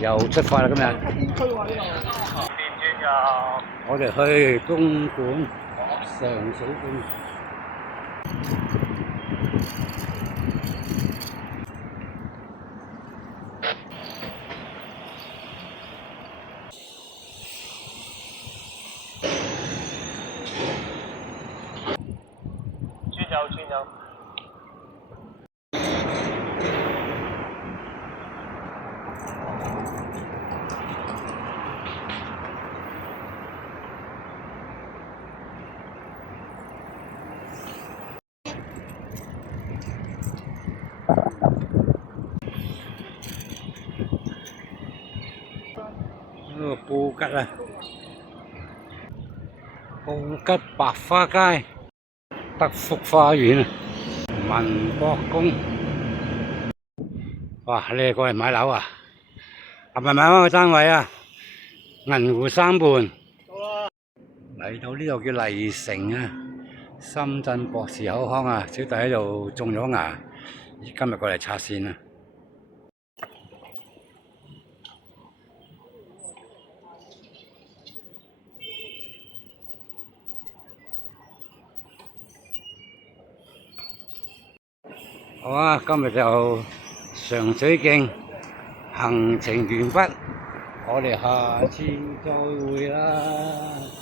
又出發啦今日。我哋去公館上水徑。轉右。呢個布吉啊，布吉百花街、德福花園啊、民國宮。哇！你哋過嚟買樓啊？係咪買翻個單位啊？銀湖三畔。嚟到呢度叫麗城啊，深圳博士口腔啊，小弟喺度種咗牙，今日過嚟拆線啊。好啊，今日就上水徑行程完畢，我哋下次再會啦。